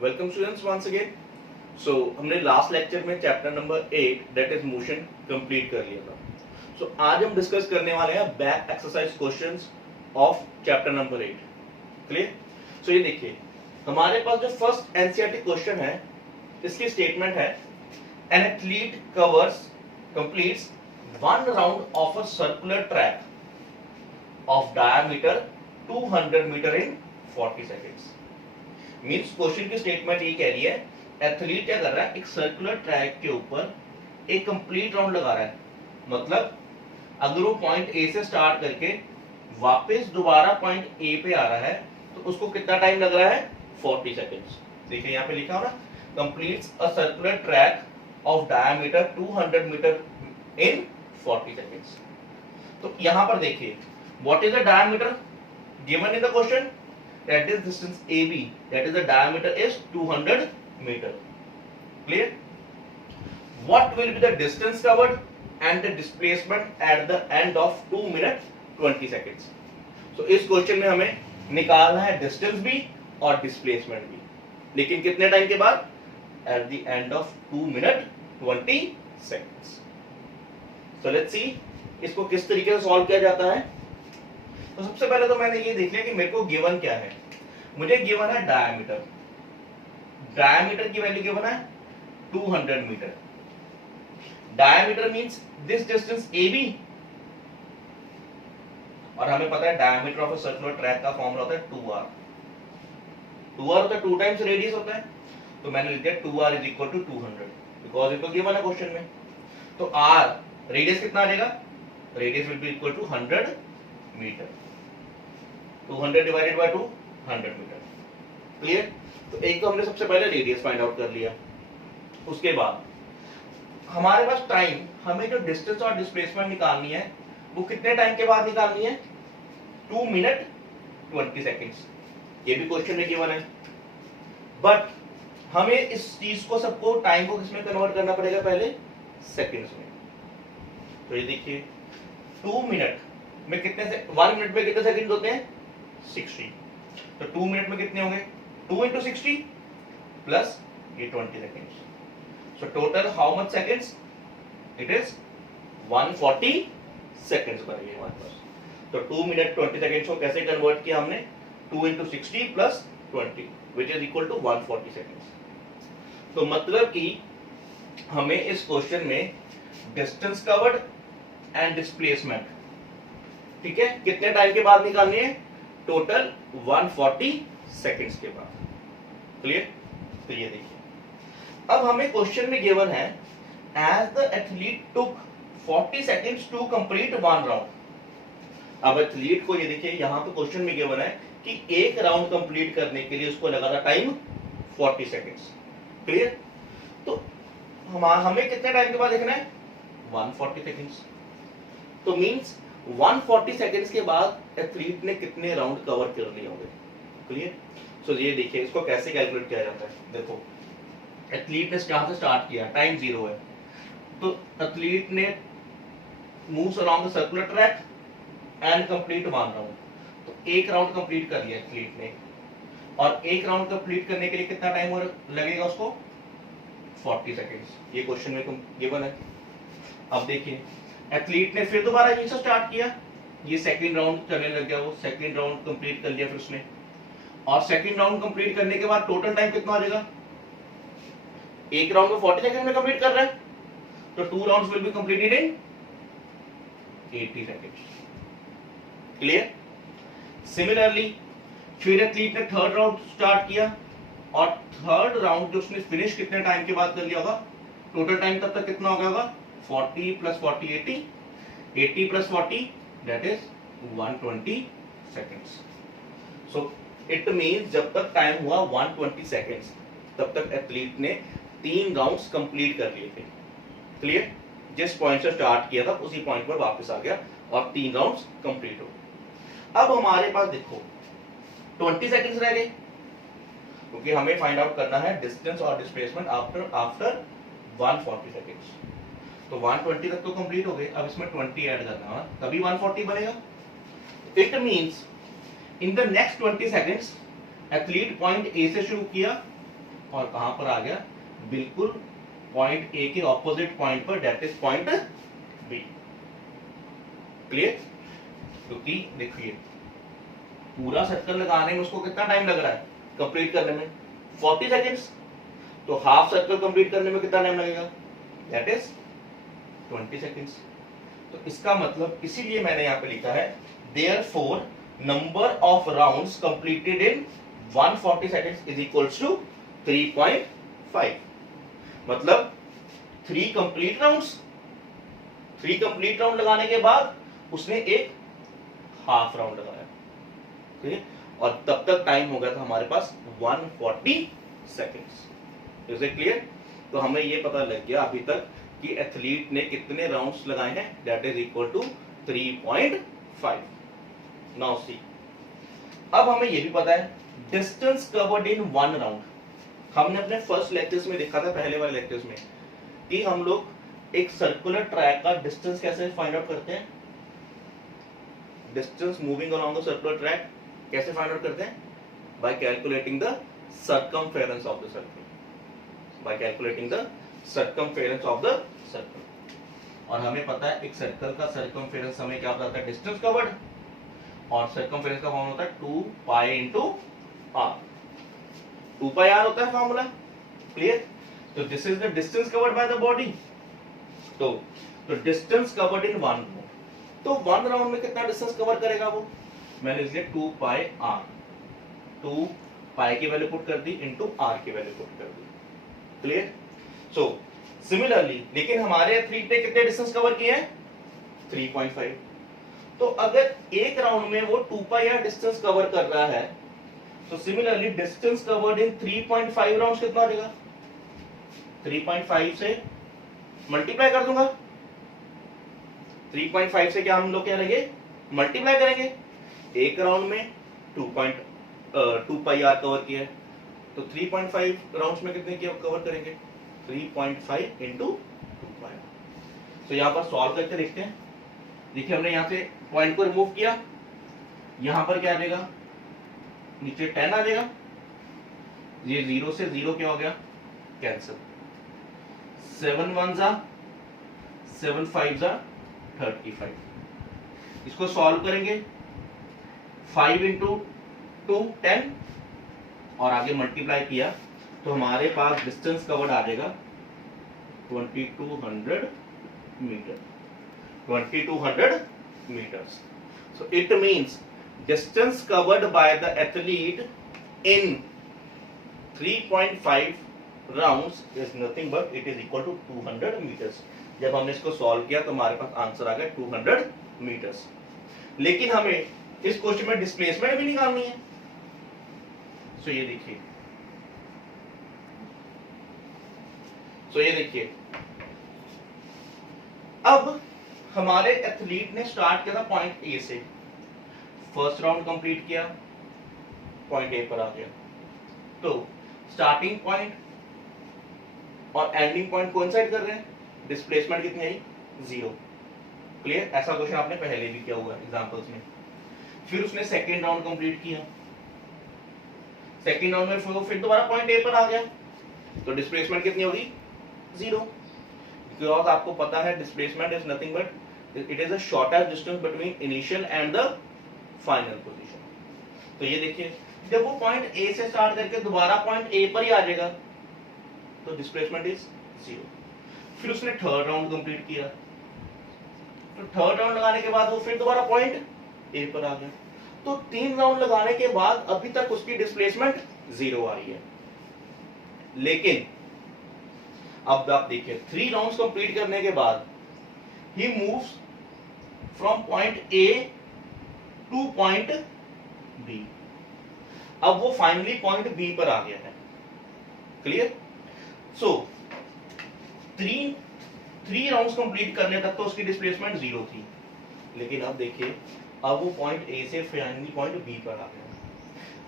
Welcome students once again. So हमने last lecture में chapter number 8 that is motion complete कर लिया था। सो आज हम डिस्कस करने वाले हैं back exercise questions of chapter number 8। Clear? So ये देखिए, हमारे पास जो फर्स्ट एनसीईआरटी क्वेश्चन है, इसकी स्टेटमेंट है an athlete completes one round of a circular track of diameter 200 metre in 40 seconds. Means question की स्टेटमेंट ये कह रही है, एथलीट क्या कर रहा है, एक सर्कुलर ट्रैक के ऊपर एक कंप्लीट राउंड लगा रहा है। मतलब अगर वो पॉइंट ए से स्टार्ट करके वापस दोबारा पॉइंट ए पे आ रहा है तो उसको कितना टाइम लग रहा है? 40 सेकेंड्स। देखिए यहाँ पे लिखा हो ना, completes a circular track of diameter 200 metre in 40 seconds. तो यहां पर देखिए, what is the diameter given in the question? That is distance AB, that is the diameter is 200 meter. Clear? What will be the distance covered and the displacement at the end of 2 minutes 20 seconds? So इस question में हमें निकालना है distance भी और displacement भी, लेकिन कितने टाइम के बाद? At the end of 2 minutes 20 seconds. So let's see इसको किस तरीके से सॉल्व किया जाता है। तो सबसे पहले तो मैंने ये देख लिया कि मेरे को गिवन क्या है। मुझे गिवन है डायमीटर, डायमीटर की वैल्यू गिवन है 200 metre. Diameter means this distance AB, और हमें पता है diameter of a circular track का फॉर्मूला होता है 2R। 2R होता है 2 टाइम्स रेडियस होता है, तो मैंने लिख दिया 2R is equal to 200 because it तो गिवन है क्वेश्चन में। तो R रेडियस कितना आ जाएगा? Radius will be equal to 100 metre. 200 divided by 2 100 metre. Clear? तो एक तो हमने सबसे पहले रेडियस फाइंड आउट कर लिया। उसके बाद हमारे पास टाइम, हमें जो डिस्टेंस और डिस्प्लेसमेंट निकालनी है वो कितने टाइम के बाद निकालनी है? 2 मिनट 20 सेकेंड्स। ये भी क्वेश्चन में गिवन है, बट हमें इस चीज को सबको टाइम को किसमें कन्वर्ट करना पड़ेगा? पहले सेकेंड्स में। तो ये देखिए, 2 मिनट में कितने से 1 मिनट में कितने सेकंड होते हैं? 60। तो 2 मिनट में कितने होंगे? 2 into 60 प्लस ये 20 seconds. So total how much seconds? It is 140 seconds बनेंगे हमारे पास। तो 2 मिनट 20 सेकंड्स को कैसे कन्वर्ट किया हमने? 2 into 60 plus 20 which is equal to 140 seconds. तो मतलब कि हमें इस क्वेश्चन में डिस्टेंस कवर्ड एंड डिस्प्लेसमेंट, ठीक है, कितने टाइम के बाद निकालनी है? टोटल 140 सेकंड्स के बाद। क्लियर? तो ये देखिए, अब हमें क्वेश्चन में गिवन है as the athlete took 40 seconds to complete one round. अब एथलीट को ये देखिए, यहां पे क्वेश्चन में गिवन है कि एक राउंड कंप्लीट करने के लिए उसको लगा था टाइम 40 सेकंड्स। क्लियर? तो हमें कितने टाइम के बाद देखना है? 140 सेकंड्स। तो मींस 140 सेकंड्स के बाद एथलीट ने कितने राउंड कवर कर लिए होंगे। क्लियर? सो ये देखिए, इसको कैसे कैलकुलेट किया जाता है। देखो, एथलीट ने कहां से स्टार्ट किया? टाइम 0 है, तो एथलीट ने moves along the circular track and complete one round. तो एक राउंड कंप्लीट कर लिया एथलीट ने, और एक राउंड कंप्लीट करने के लिए कितना टाइम लगेगा उसको? 40 सेकंड्स। ये क्वेश्चन में गिवन है। अब देखिए, एथलीट ने फिर दोबारा यहीं से स्टार्ट किया, ये सेकंड राउंड चलने लग गया, वो सेकंड राउंड कंप्लीट कर लिया फिर उसने, और सेकंड राउंड कंप्लीट करने के बाद टोटल टाइम कितना आ जाएगा? एक राउंड में 40 सेकंड में कंप्लीट कर रहा है, तो 2 rounds will be completed in 80 seconds. Clear? Similarly फिर एथलीट ने थर्ड राउंड स्टार्ट किया, और थर्ड राउंड जो उसने फिनिश कितने टाइम के बाद कर लिया होगा? टोटल टाइम तब तक कितना हो गया होगा? 40 plus 40 80, 80 plus 40 that is 120 seconds. So it means जब तक टाइम हुआ 120 सेकंड्स, तब तक एथलीट ने 3 राउंड्स कंप्लीट कर लिए थे। क्लियर? जिस पॉइंट से स्टार्ट किया था उसी पॉइंट पर वापस आ गया और 3 राउंड्स कंप्लीट हो गए। अब हमारे पास देखो 20 सेकंड्स रह गए, क्योंकि हमें फाइंड आउट करना है डिस्टेंस और डिस्प्लेसमेंट आफ्टर 140 सेकंड्स। तो 120 तक तो कंप्लीट हो गए, अब इसमें 20 ऐड करना है, तभी 140 बनेगा। It means in the next 20 seconds athlete point A से शुरू किया और कहां पर आ गया, बिल्कुल पॉइंट ए के ऑपोजिट पॉइंट पर, that is point B. Clear? क्योंकि देखिए पूरा सर्कल लगाने में उसको कितना टाइम लग रहा है कंप्लीट करने में, 40 सेकेंड्स। तो हाफ सर्कल कंप्लीट करने में कितना टाइम लगेगा, दैट इज 20 सेकेंड्स। तो इसका मतलब इसीलिए मैंने यहां पे लिखा है therefore number of rounds completed in 140 seconds is equals to 3.5। मतलब 3 कंप्लीट राउंड लगाने के बाद उसने एक हाफ राउंड लगाया, ठीक है, और तब तक टाइम हो गया था हमारे पास 140 सेकेंड्स। Is it clear? तो हमें ये पता लग गया अभी तक कि एथलीट ने कितने राउंड्स लगाए हैं, that is equal to 3.5। Now see, अब हमें ये भी पता है डिस्टेंस कवर्ड इन 1 राउंड। हमने अपने फर्स्ट लेक्चर्स में देखा था, पहले वाले लेक्चर्स में, कि हम लोग एक सर्कुलर ट्रैक का डिस्टेंस कैसे फाइंड आउट करते हैं। Distance moving along the circular track कैसे फाइंड आउट करते हैं, bye calculating the circumference of the circle, bye calculating the circumference of the circle. और हमें पता है एक सर्कल का सर्कमफेरेंस हमें क्या बताता है, डिस्टेंस कवर्ड, और सर्कमफेरेंस का फॉर्मूला होता है 2 पाई इनटू r। 2 पाई r होता है फॉर्मूला। क्लियर? तो this is the distance covered by the body. तो डिस्टेंस कवर्ड इन 1 राउंड, तो 1 राउंड में कितना डिस्टेंस कवर करेगा वो, मैंने इसलिए 2 पाई r, 2 पाई की वैल्यू पुट कर दी इनटू r की वैल्यू पुट कर दी। क्लियर? सो सिमिलरली, लेकिन हमारे एथलीट ने कितने डिस्टेंस कवर किए हैं, 3.5। तो अगर एक राउंड में वो 2 पाई r डिस्टेंस कवर कर रहा है, तो similarly distance covered in 3.5 rounds कितना हो जाएगा, 3.5 से मल्टीप्लाई कर दूंगा। 3.5 से क्या हम लोग क्या करेंगे, मल्टीप्लाई करेंगे। एक राउंड में 2 पाई r कवर किया है, तो 3.5 राउंड्स में कितने कवर करेंगे, 3.5 इंटू 2 पाई। तो यहां पर सॉल्व करके देखते हैं। देखिए हमने यहां से पॉइंट को रिमूव किया, यहां पर क्या आ जाएगा, नीचे 10 आ जाएगा, ये 0 से 0 क्या हो गया, कैंसिल। 7 1 जा 7 5 जा 35। इसको सॉल्व करेंगे, 5 इंटू 2 10, और आगे मल्टीप्लाई किया तो हमारे पास डिस्टेंस कवर्ड आ जाएगा 2200 metre, 2200 meters. So it means distance covered by the athlete in 3.5 rounds is nothing but it is equal to 200 meters. जब हमने इसको सॉल्व किया तो हमारे पास आंसर आ गया 200 meters। लेकिन हमें इस क्वेश्चन में डिस्प्लेसमेंट भी निकालनी है। सो ये देखिए, अब हमारे एथलीट ने स्टार्ट किया था पॉइंट ए से, फर्स्ट राउंड कंप्लीट किया, पॉइंट ए पर आ गया। तो स्टार्टिंग पॉइंट और एंडिंग पॉइंट कोइंसाइड कर रहे हैं, डिस्प्लेसमेंट कितनी आई, 0। क्लियर? ऐसा क्वेश्चन आपने पहले भी किया हुआ है एग्जांपल्स में। फिर उसने सेकंड राउंड कंप्लीट किया, सेकंड राउंड में फिर दोबारा पॉइंट ए पर आ गया, तो डिस्प्लेसमेंट कितनी होगी, 0। बिकॉज आपको पता है displacement is nothing but it is the shortest distance between initial and the final position. तो ये देखिए, जब वो पॉइंट ए से स्टार्ट करके दोबारा पॉइंट ए पर ही आ जाएगा तो डिस्प्लेसमेंट इज 0। फिर उसने थर्ड राउंड कंप्लीट किया, तो थर्ड राउंड लगाने के बाद वो फिर दोबारा पॉइंट ए पर आ गया। तो 3 राउंड लगाने के बाद अभी तक उसकी डिस्प्लेसमेंट 0 आ रही है। लेकिन अब आप देखिए 3 राउंड्स कंप्लीट करने के बाद ही moves from point A to point B. अब वो फाइनली पॉइंट बी पर आ गया है। क्लियर? सो 3 राउंड्स कंप्लीट करने तक तो उसकी डिस्प्लेसमेंट 0 थी, लेकिन अब देखिए अब वो पॉइंट ए से फाइनली पॉइंट बी पर आ गया।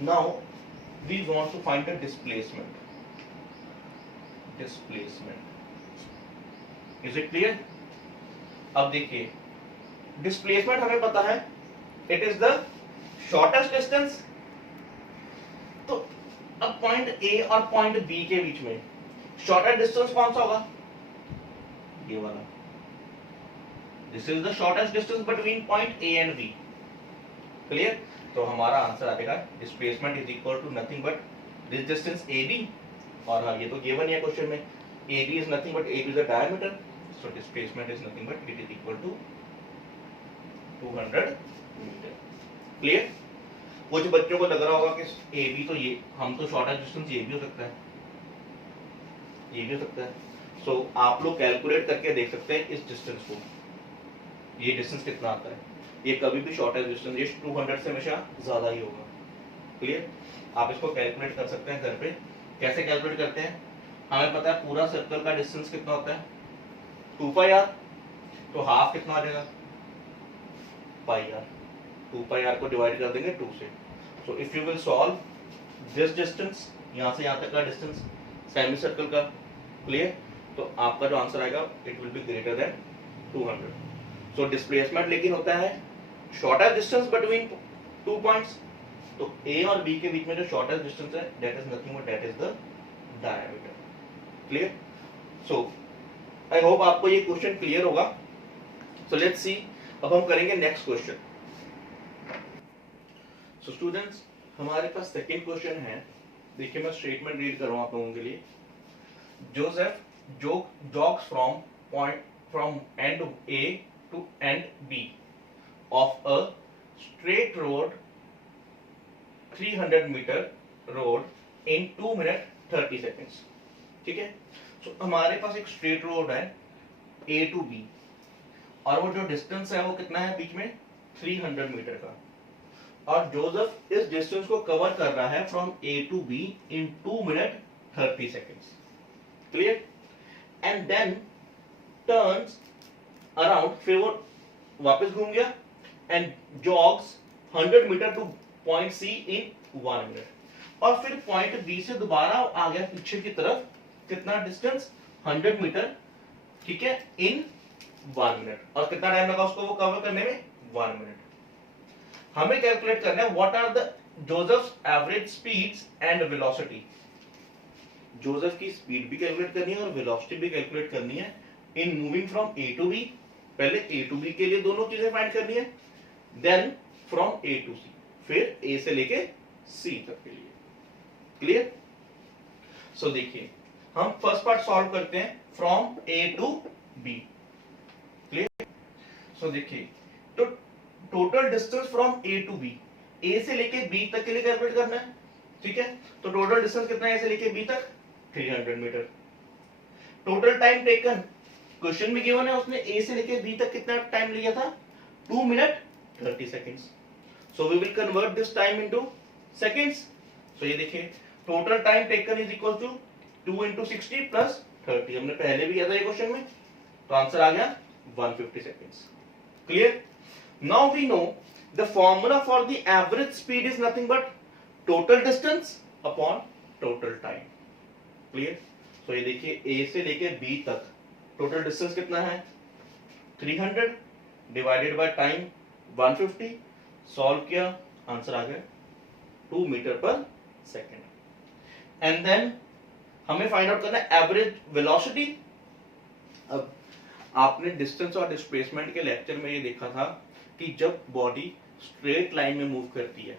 Now we want to find the displacement. Is it clear? अब देखिए डिस्प्लेसमेंट हमें पता है, it is the shortest distance. तो अब पॉइंट ए और पॉइंट बी के बीच में शॉर्टर डिस्टेंस कौन सा होगा? ये वाला। This is the shortest distance between point A and B. Clear? तो हमारा आंसर आएगा displacement is equal to nothing but this distance A B, और हाँ ये तो गिवन है क्वेश्चन में, A B is nothing but A B is the diameter, so displacement is nothing but it is equal to 200 metre. Clear? कुछ बच्चों को लग रहा होगा कि ए बी तो ये, हम तो शॉर्टेस्ट डिस्टेंस ये भी हो सकता है, ये भी हो सकता है। सो आप लोग कैलकुलेट करके देख सकते हैं इस डिस्टेंस को, ये डिस्टेंस कितना आता है। ये कभी भी शॉर्टेस्ट डिस्टेंस ये 200 से हमेशा ज्यादा ही होगा। क्लियर? आप इसको कैलकुलेट कर सकते हैं घर पे। कैसे कैलकुलेट करते हैं? हमें पता है पूरा सर्कल का डिस्टेंस कितना होता है, 2 पाई आर, तो हाफ कितना आ जाएगा, पाई आर। 2 पाई आर को डिवाइड कर देंगे 2 से। So if you will solve this distance, यहाँ से यहाँ तक का डिस्टेंस सेमी सर्कल का, क्लियर, तो आपका जो आंसर आएगा it will be greater than 200। So displacement लेकिन होता है शॉर्टेस्ट डिस्टेंस बिटवीन 2 पॉइंट्स, तो ए और बी के बीच में जो शॉर्टेस्ट डिस्टेंस है that is nothing but that is the diameter. Clear? So I hope आपको ये क्वेश्चन क्लियर होगा। सो लेट्स सी, अब हम करेंगे नेक्स्ट क्वेश्चन। सो स्टूडेंट्स, हमारे पास सेकंड क्वेश्चन है। देखिए मैं स्टेटमेंट रीड कर रहा हूं आप लोगों के लिए। Joseph jogs from end A to end B of a straight road 300 meter road in 2 minutes 30 seconds। ठीक है? तो हमारे पास एक स्ट्रेट रोड है A to B, और वो जो डिस्टेंस है वो कितना है बीच में, 300 मीटर का, और जोसेफ इस डिस्टेंस को कवर कर रहा है from A to B in 2 minutes 30 seconds। Clear? And then turns around, फिर वो वापस घूम गया and jogs 100 metre to point C in 1 minute, और फिर पॉइंट बी से दोबारा आ गया पीछे की तरफ, कितना डिस्टेंस, 100 मीटर, ठीक है, इन 1 मिनट, और कितना टाइम लगा उसको वो कवर करने में, 1 मिनट। हमें कैलकुलेट करना है what are the Joseph's average speeds and velocity. Joseph की स्पीड भी कैलकुलेट करनी है और वेलोसिटी भी कैलकुलेट करनी है in moving from A to B. पहले ए टू बी के लिए दोनों चीजें फाइंड करनी है, देन फ्रॉम ए टू सी, फिर ए से लेके सी तक के लिए। क्लियर? सो देखिए हम फर्स्ट पार्ट सॉल्व करते हैं from A to B. Clear? So देखिए, तो total distance from A to B, A से लेके बी तक के लिए कैलकुलेट करना है। ठीक है? तो टोटल डिस्टेंस कितना है ए से लेके बी तक, 300 metre. Total time taken, question में गिवन है उसने ए से लेके बी तक कितना टाइम लिया था, 2 minute 30 seconds. So we will convert this time into seconds. So ये देखिए, total time taken is equal to 2 into 60 plus 30, हमने पहले भी किया था ये क्वेश्चन में, तो आंसर आ गया 150 seconds. Clear? Now we know the formula for the average speed is nothing but total distance upon total time. Clear? So ये देखिए, ए से लेके बी तक टोटल डिस्टेंस कितना है, 300 डिवाइडेड बाय टाइम 150, सॉल्व किया, आंसर आ गया 2 मीटर पर सेकेंड। एंड देन हमें फाइंड आउट करना है एवरेज वेलोसिटी। अब आपने डिस्टेंस और डिस्प्लेसमेंट के लेक्चर में ये देखा था कि जब बॉडी स्ट्रेट लाइन में मूव करती है,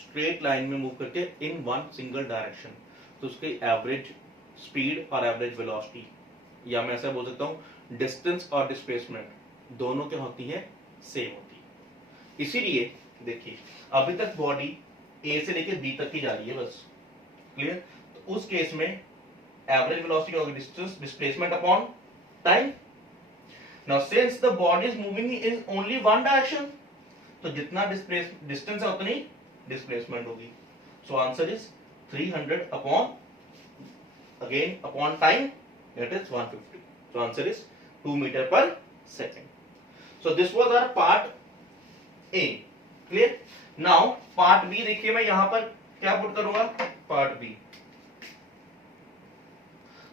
स्ट्रेट लाइन में मूव करके इन वन सिंगल डायरेक्शन, तो उसकी एवरेज स्पीड और एवरेज वेलोसिटी, या मैं ऐसा बोल सकता हूं डिस्टेंस और डिस्प्लेसमेंट दोनों क्या होती है, सेम होती है। इसीलिए देखिए अभी तक बॉडी ए से लेके बी तक की जा रही है बस। क्लियर? तो उस केस में एवरेज वेलोसिटी होगी distance displacement upon time. Now since the body is moving in only one direction, तो जितना डिस्टेंस है उतनी डिस्प्लेसमेंट होगी। So answer is 300 upon again upon time, that is 150. So answer is 2 meter per second. So this was our part A. Clear? Now part B देखिए, मैं यहां पर क्या पुट करूंगा, part B।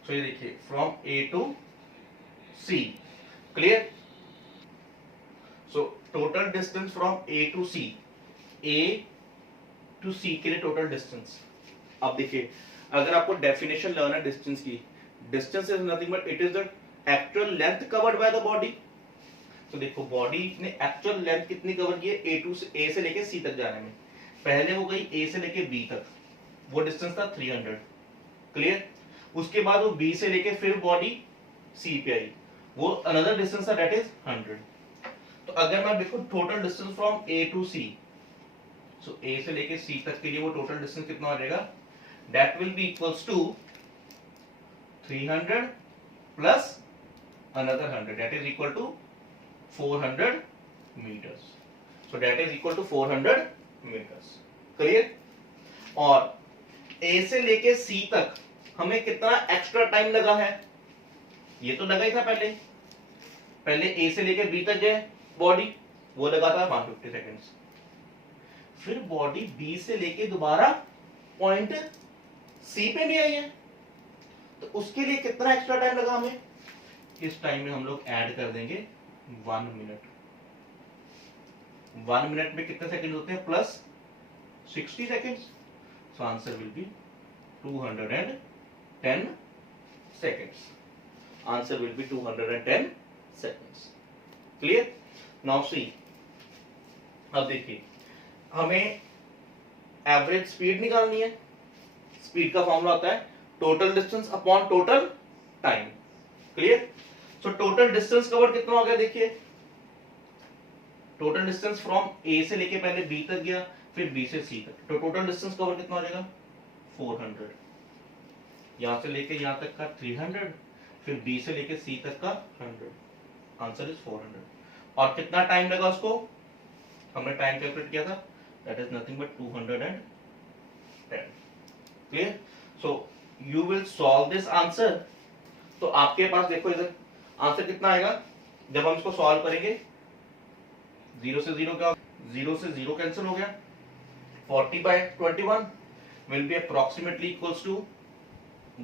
So ये देखिए from A to C। Clear? So total distance from A to C, A to C के लिए total distance अब देखिए, अगर आपको डेफिनेशन लर्न है डिस्टेंस की, distance is nothing but it is the actual length covered by the body. तो देखो बॉडी ने एक्चुअल लेंथ कितनी कवर की है, ए से लेके सी तक जाने में। पहले हो गई ए से लेके बी तक, वो डिस्टेंस था 300, क्लियर। उसके बाद वो बी से लेके फिर बॉडी सी पे आई, वो अनदर डिस्टेंस था दैट इज 100। तो अगर मैं देखो total distance from A to C, so A से लेके सी तक के लिए वो टोटल डिस्टेंस कितना हो जाएगा, that will be equals to 300 plus another 100, that is equal to 400 meters. So that is equal to 400 meters. Clear. और A से लेके C तक हमें कितना एक्स्ट्रा टाइम लगा है, ये तो लगा ही था पहले A से लेके B तक गए बॉडी, वो लगा था 150 सेकेंड्स। फिर बॉडी B से लेके दोबारा पॉइंट C पे भी आई है, तो उसके लिए कितना एक्स्ट्रा टाइम लगा हमें, इस टाइम में हम लोग ऐड कर देंगे 1 मिनट। 1 मिनट में कितने सेकंड होते हैं, plus 60 seconds. So answer will be 210 seconds. Answer will be 210 seconds. Clear. Now see, अब देखिए हमें एवरेज स्पीड निकालनी है। स्पीड का फॉर्मूला होता है total distance upon total time. Clear. So total distance cover कितना हो गया, देखिए टोटल डिस्टेंस फ्रॉम ए से लेके पहले बी तक गया, फिर बी से सी तक, तो टोटल डिस्टेंस कवर कितना हो जाएगा 400। यहां से लेके यहां तक का 300, फिर बी से लेके सी तक का 100, आंसर इज 400। और कितना टाइम लगा उसको, हमने टाइम कैलकुलेट किया था, that is nothing but 210। Clear. So you will solve this answer. तो आपके पास देखो इधर आंसर कितना आएगा, जब हम इसको सॉल्व करेंगे, 0 से 0 क्या, 0 से 0 कैंसिल हो गया, 40/21 will be approximately equals to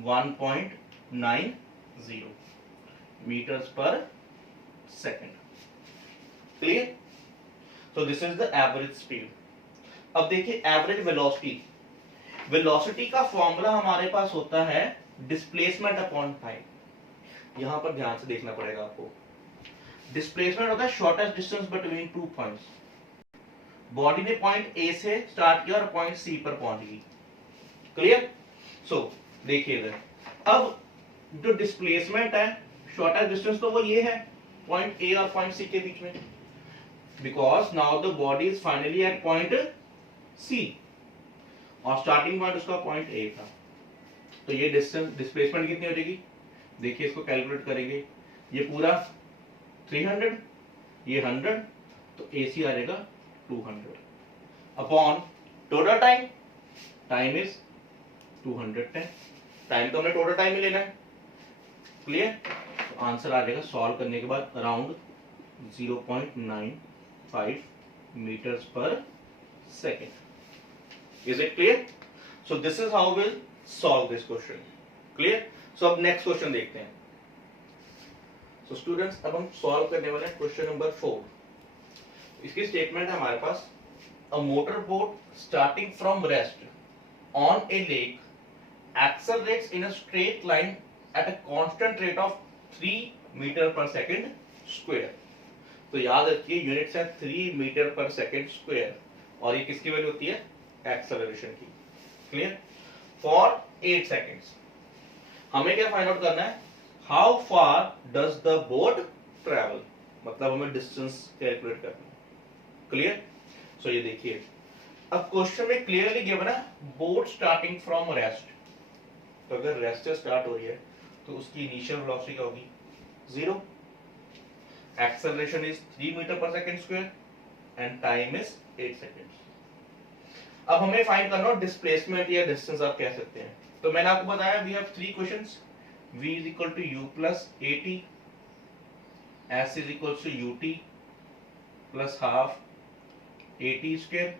1.90 meters per second. Clear? So this is the average speed. अब देखिए एवरेज वेलोसिटी, वेलोसिटी का फॉर्मूला हमारे पास होता है डिस्प्लेसमेंट अपॉन टाइम। यहां पर ध्यान से देखना पड़ेगा आपको। डिस्प्लेसमेंट होता है shortest distance between two points. Body ने पॉइंट ए से स्टार्ट किया और पॉइंट सी पर पहुंच गई। क्लियर। सो देखिए इधर, अब जो डिस्प्लेसमेंट है, शॉर्टेस्ट डिस्टेंस तो वो ये है पॉइंट ए और पॉइंट सी के बीच में, because now the body is finally at point C और स्टार्टिंग पॉइंट उसका पॉइंट ए था। तो ये डिस्टेंस डिस्प्लेसमेंट कितनी हो जाएगी, देखिए इसको कैलकुलेट करेंगे, ये पूरा 300, ये 100, तो AC आ जाएगा 200 upon total time, time is 210। Time तो हमने टोटल टाइम में लेना है। क्लियर। तो आंसर आ जाएगा सॉल्व करने के बाद अराउंड 0.95 मीटर्स पर second. Is it clear. So this is how will solve this question. Clear. So अब नेक्स्ट क्वेश्चन देखते हैं। सो स्टूडेंट्स, अब हम सॉल्व करने वाले हैं क्वेश्चन नंबर 4। इसकी स्टेटमेंट है हमारे पास, a motor boat starting from rest on a lake accelerates in a straight line at a constant rate of 3 metre पर सेकेंड स्क्वायर। तो याद रखिए यूनिट्स है 3 मीटर पर सेकेंड स्क्वायर, और ये किसकी वैल्यू होती है, एक्सेलरेशन की। क्लियर। फॉर 8 सेकेंड्स हमें क्या फाइंड आउट करना है, how far does the boat travel, मतलब हमें डिस्टेंस कैलकुलेट करना है। क्लियर। सो ये देखिए, अब क्वेश्चन में क्लियरली गिवन है बोट स्टार्टिंग फ्रॉम रेस्ट। तो अगर रेस्ट से स्टार्ट हो रही है तो उसकी इनिशियल वेलोसिटी क्या होगी, 0। एक्सेलरेशन इज 3 मीटर पर second square and time is 8 seconds. अब हमें फाइंड करना है डिस्प्लेसमेंट या डिस्टेंस आप कह सकते हैं। तो मैंने आपको बताया we have 3 questions, v is equal to u plus at, s is equal to ut plus half at square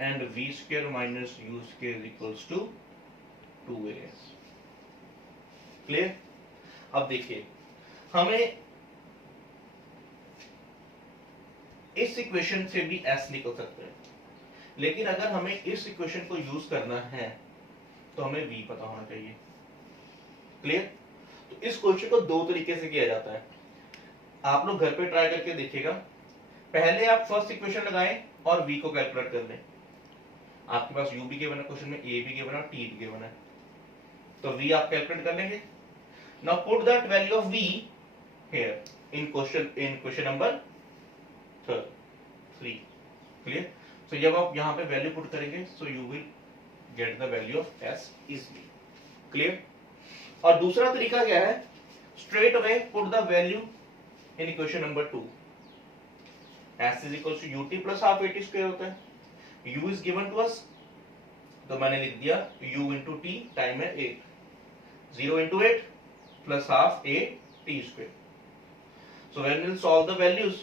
and v square minus u square is equals to 2as। Clear. अब देखिए हमें इस इक्वेशन से भी s निकल सकते हैं, लेकिन अगर हमें इस इक्वेशन को यूज करना है तो हमें v पता होना चाहिए। क्लियर? तो इस क्वेश्चन को दो तरीके से किया जाता है, आप लोग घर पे ट्राई करके देखिएगा। पहले आप फर्स्ट इक्वेशन लगाएं और v को कैलकुलेट कर लें। आपके पास u भी गिवन है क्वेश्चन में, a भी गिवन है और t भी गिवन है, तो v आप कैलकुलेट कर लेंगे। Now put that value of v here in question number 3। Clear? So जब आप यहाँ पे वैल्यू पुट करेंगे so you will get the value of s easily. Clear? और दूसरा तरीका क्या है, straight away put the value in equation number 2। s is equal to ut plus half at square होता है, u is given to us, तो मैंने लिख दिया u इंटू t, टाइम है 8, 0 into 8 plus half a t square. So when we'll solve the values,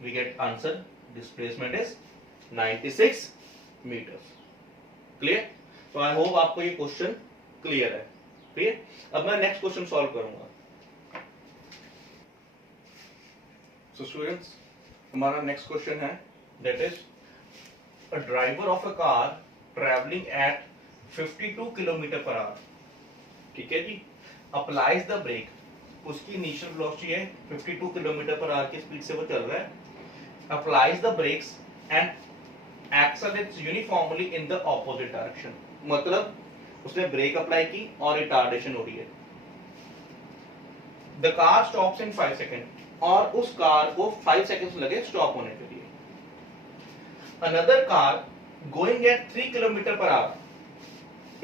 we get answer. Displacement is 96 meters. Clear? So I hope आपको ये question clear है। Clear? अब मैं नेक्स्ट क्वेश्चन सॉल्व करूंगा। So students, हमारा next question है, that is a driver of a car traveling at 52 kilometre per hour, ठीक है जी, applies the brake, उसकी इनिशियल वेलोसिटी है 52 किलोमीटर पर आवर की स्पीड से वो चल रहा है, applies the brakes and accelerates uniformly in the opposite direction, मतलब उसने ब्रेक अप्लाई की और रिटार्डेशन हो रही है। The car stops in 5 second, और उस कार को 5 सेकंड्स लगे स्टॉप होने के लिए। Another car going at 3 kilometre per hour,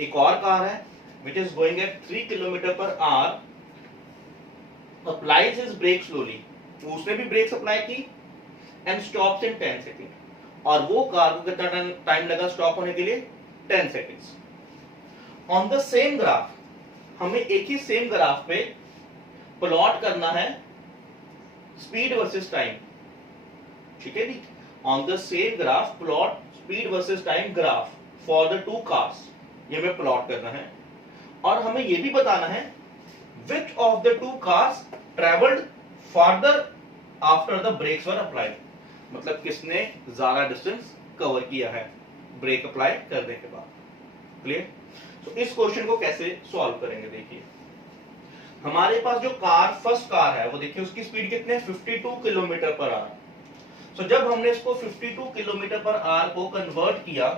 एक और कार है which is going at 3 kilometre per hour, applies his brake slowly, उसने भी ब्रेक्स अप्लाई की and stops in 10 सेकंड, और वो कार को कितना टाइम लगा स्टॉप होने के लिए, 10 seconds. On the same graph, हमें एक ही सेम ग्राफ पे प्लॉट करना है स्पीड वर्सेस टाइम, ठीक है जी। On the same graph plot speed versus time graph for the two cars, ये हमें प्लॉट करना है, और हमें ये भी बताना है which of the two cars traveled farther after the brakes were applied, मतलब किसने ज्यादा डिस्टेंस कवर किया है ब्रेक अप्लाई करने के बाद। क्लियर? तो इस क्वेश्चन को कैसे सॉल्व करेंगे, देखिए हमारे पास जो कार फर्स्ट कार है वो देखिए उसकी स्पीड कितने, 52 किलोमीटर पर आवर। सो जब हमने इसको 52 किलोमीटर पर आवर को कन्वर्ट किया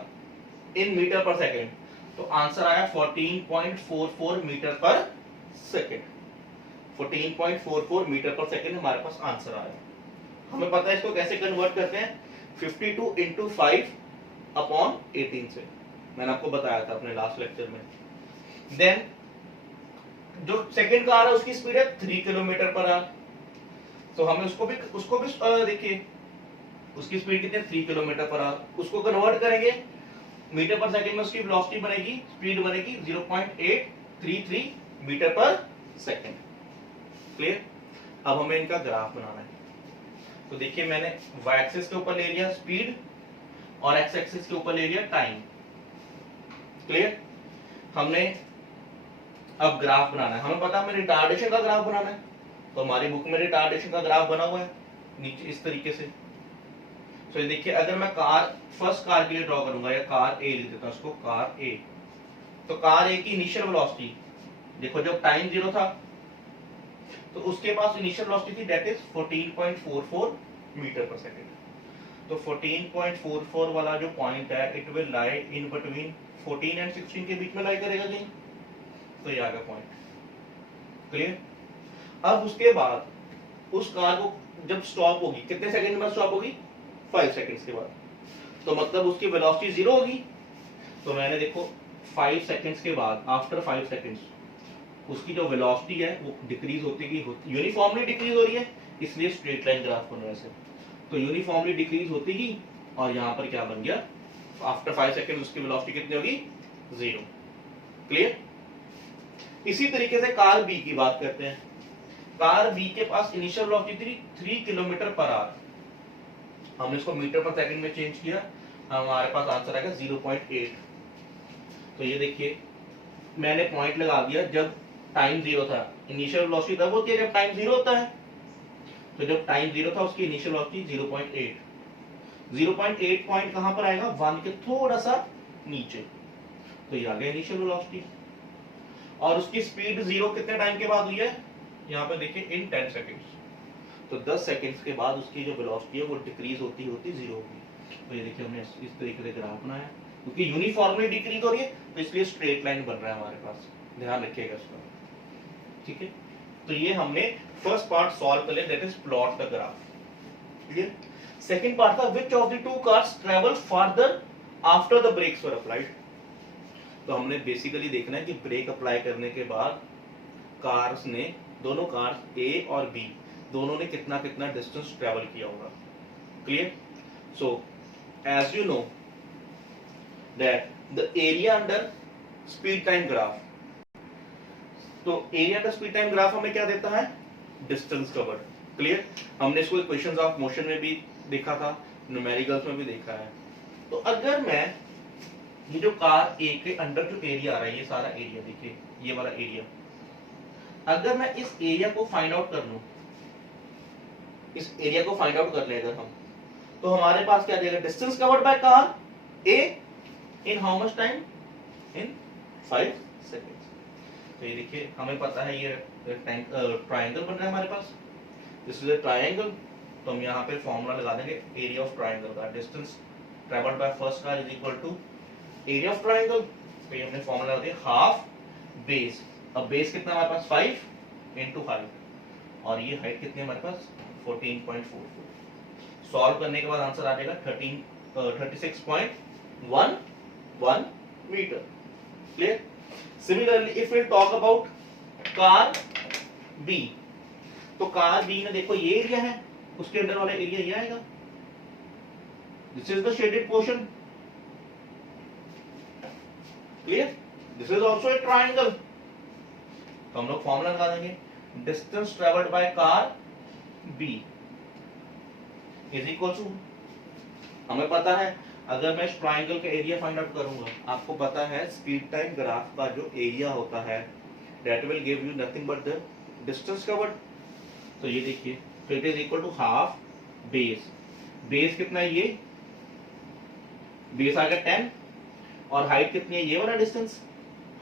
इन मीटर पर सेकेंड, तो आंसर आया 14.44 मीटर पर सेकेंड। 14.44 मीटर पर सेकेंड हमारे पास आंसर आया। हमें पता है इसको कैसे कन्वर्ट करते हैं, 52 इंटू 5 अपॉन 18 से, मैंने आपको बताया था अपने लास्ट लेक्चर में। देन जो सेकेंड कार है उसकी स्पीड है 3 किलोमीटर पर आवर, तो हमें उसको भी देखिए उसकी स्पीड कितनी है, 3 किलोमीटर पर आवर, उसको कन्वर्ट करेंगे मीटर पर सेकेंड में, उसकी वेलोसिटी बनेगी, स्पीड बनेगी 0.833 मीटर पर सेकेंड। क्लियर? अब हमें इनका ग्राफ बनाना है, तो देखिए मैंने y एक्सिस के ऊपर ले लिया स्पीड और x एक्सिस के ऊपर ले लिया टाइम। क्लियर? हमने अब ग्राफ बनाना है, हमें पता है हमें रिटार्डेशन का ग्राफ बनाना है, तो हमारी बुक में रिटार्डेशन का ग्राफ बना हुआ है नीचे इस तरीके से। तो देखिए अगर मैं फर्स्ट कार के लिए ड्रॉ करूंगा, या कार ए लिख देता हूं उसको, कार ए, तो कार ए की इनिशियल वेलोसिटी देखो जब टाइम 0 था तो उसके पास इनिशियल वेलोसिटी थी दैट इज 14.44 मीटर पर सेकंड। तो 14.44 वाला जो पॉइंट है it will lie in between 14 and 16 के बीच में लाई करेगा कहीं, तो ये आ गया पॉइंट। क्लियर? अब उसके बाद उस कार को जब स्टॉप होगी, कितने सेकंड में स्टॉप होगी, 5 सेकंड्स के बाद, तो मतलब उसकी वेलोसिटी 0 होगी। तो मैंने देखो 5 सेकंड्स के बाद, आफ्टर 5 सेकंड्स उसकी जो वेलोसिटी है वो डिक्रीज होती गई, यूनिफॉर्मली डिक्रीज हो रही है, इसलिए स्ट्रेट लाइन ग्राफ बन रहा है। तो यूनिफॉर्मली डिक्रीज होती गई और यहाँ पर क्या बन गया, आफ्टर 5 सेकंड उसकी वेलोसिटी कितनी होगी, 0। क्लियर? इसी तरीके से कार बी की बात करते हैं। कार बी के पास इनिशियल वेलोसिटी थी 3 किलोमीटर पर आवर, हमने इसको मीटर पर सेकंड में चेंज किया, हमारे पास आंसर आएगा 0.8। तो ये देखिए मैंने पॉइंट लगा दिया जब टाइम 0 था, इनिशियल वेलोसिटी तब होती है जब टाइम 0 होता है, तो जब टाइम 0 था उसकी इनिशियल वेलोसिटी 0.8 पॉइंट कहां पर आएगा, 1 के थोड़ा सा नीचे। तो ये आ गया इनिशियल वेलोसिटी। और उसकी स्पीड 0 कितने टाइम के बाद हुई है, यहाँ पे देखिए इन 10 सेकेंड्स। तो 10 सेकेंड्स के बाद उसकी जो वेलोसिटी है वो डिक्रीज होती होती 0 होगी। तो ये देखिए हमने इस तरीके से ग्राफ बनाया, क्योंकि यूनिफॉर्मली डिक्रीज हो रही है तो इसलिए स्ट्रेट लाइन बन रहा है हमारे पास, ध्यान रखिएगा इसका, ठीक है। तो ये हमने फर्स्ट पार्ट सॉल्व कर लिया, that is plot the graph, clear. Second part था which of the two cars travel farther after the brakes were applied. तो हमने बेसिकली देखना है कि ब्रेक अप्लाई करने के बाद कार्स ने, दोनों कार्स ए और बी दोनों ने कितना कितना डिस्टेंस ट्रैवल किया होगा, clear. So as you know that the area under speed time graph, तो एरिया का स्पीड टाइम ग्राफ हमें क्या देता है, डिस्टेंस कवर्ड, क्लियर। हमने इसको इक्वेशंस ऑफ मोशन में भी देखा था, न्यूमेरिकल्स में भी देखा है। तो अगर मैं ये जो कार ए के अंडर जो एरिया आ रहा है, ये सारा एरिया देखिए, ये वाला एरिया, अगर मैं इस एरिया को फाइंड आउट कर लूं, इस एरिया को फाइंड आउट कर ले अगर हम, तो हमारे पास क्या देगा, distance covered by car A in how much time, in 5 seconds. तो ये देखिए हमें पता है ये ट्रायंगल बन रहा है हमारे पास, दिस इज अ ट्रायंगल। तो हम यहाँ पे फॉर्मूला लगा देंगे एरिया ऑफ ट्रायंगल का, distance travelled by first car is equal to area of triangle. तो ये हमने फॉर्मूला लगा दिया हाफ बेस। अब बेस कितना हमारे पास 5 इंटू हाइट, और ये हाइट कितनी है हमारे पास 14.44। सॉल्व करने के बाद आंसर आ जाएगा 36.11 metre, clear. Similarly if we talk about car B, तो कार बी में देखो ये एरिया है, उसके अंदर वाला एरिया ये आएगा, this is the shaded portion, clear. This is also a triangle. तो हम लोग फॉर्मूला लगा देंगे distance travelled by car B is equal to, हमें पता है अगर मैं इस ट्रायंगल का एरिया फाइंड आउट करूंगा, आपको पता है स्पीड टाइम ग्राफ का जो एरिया होता है that will give you nothing but the distance covered. तो ये देखिए, तो it is equal to half base, base कितना है, ये बेस आ गया 10, और हाइट कितनी है, ये वाला distance,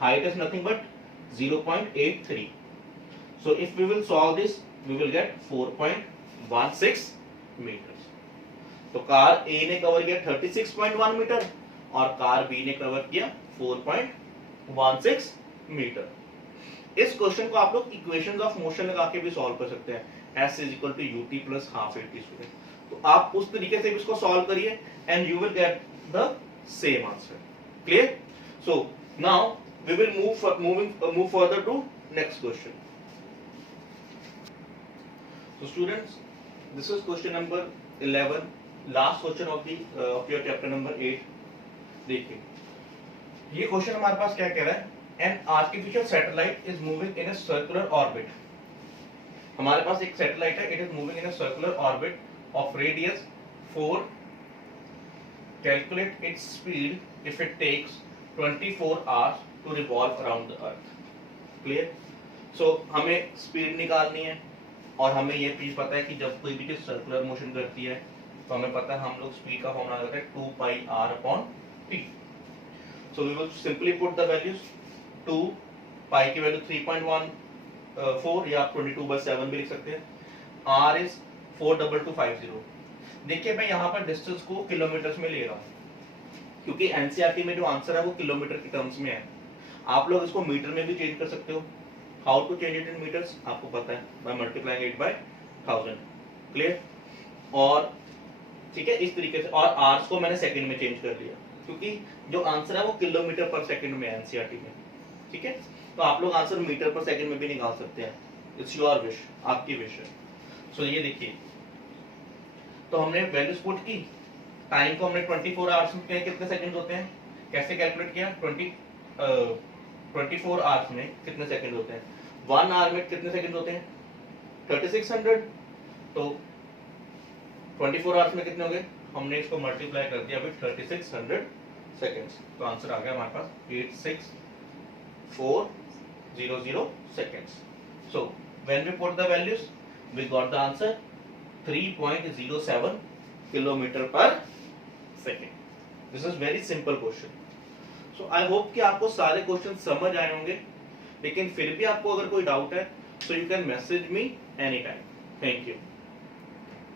height is nothing but 0.83। So if we will solve this we will get 4.16 metres. तो कार ए ने कवर किया 36.1 मीटर और कार बी ने कवर किया 4.16 मीटर। इस क्वेश्चन को आप लोग इक्वेशंस ऑफ मोशन लगा के भी सॉल्व कर सकते हैं, s is equal to ut plus half at square. तो आप उस तरीके से भी इसको सॉल्व करिए and you will get the same answer, clear. So now we will move further to next question. So students, this is question number 11, last question of the of your chapter number 8. देखिए ये question हमारे पास क्या कह रहा है, an artificial satellite is moving in a circular orbit. हमारे पास एक satellite है, it is moving in a circular orbit of radius 4. Calculate its speed if it takes 24 hours to revolve around the earth, clear. So हमें speed निकालनी है और हमें ये चीज पता है कि जब कोई भी चीज सर्कुलर मोशन करती है तो हमें पता है हम लोग स्पीड का फॉर्मूला लगाते हैं 2 pi r upon t। So we will simply put the values, 2 pi की वैल्यू 3.14 या 22/7 भी लिख सकते हैं, r इज 42250। देखिए मैं यहाँ पर डिस्टेंस को किलोमीटर्स में ले रहा हूँ क्योंकि एनसीईआरटी में जो आंसर है वो किलोमीटर की टर्म्स में है। आप लोग इसको मीटर में भी चेंज कर सकते हो, how to change it in metres आपको पता है, by multiplying it by 1000, clear. और ठीक है इस तरीके से, और आवर्स को मैंने सेकंड में चेंज कर लिया क्योंकि जो आंसर है वो किलोमीटर पर सेकंड में है एनसीईआरटी में, ठीक है। तो आप लोग आंसर मीटर पर सेकंड में भी निकाल सकते हैं, इट्स योर विश, आपकी विश है। सो ये देखिए, तो हमने वैल्यूज पुट की, टाइम को हमने 24 आवर्स में कितने सेकंड होते हैं कैसे कैलकुलेट किया, 24 आवर्स में कितने सेकंड होते हैं, 1 आवर में कितने सेकंड होते हैं 3600। तो 24 आवर्स में कितने हो गए, हमने इसको मल्टीप्लाई कर दिया अभी 3600 सेकंड्स। तो आंसर आ गया हमारे पास 86400 seconds. So when we put the values we got the answer 3.07 kilometre पर second. This is very simple question. So I hope कि आपको सारे क्वेश्चन समझ आए होंगे, लेकिन फिर भी आपको अगर कोई डाउट है so you can message me anytime. Thank you.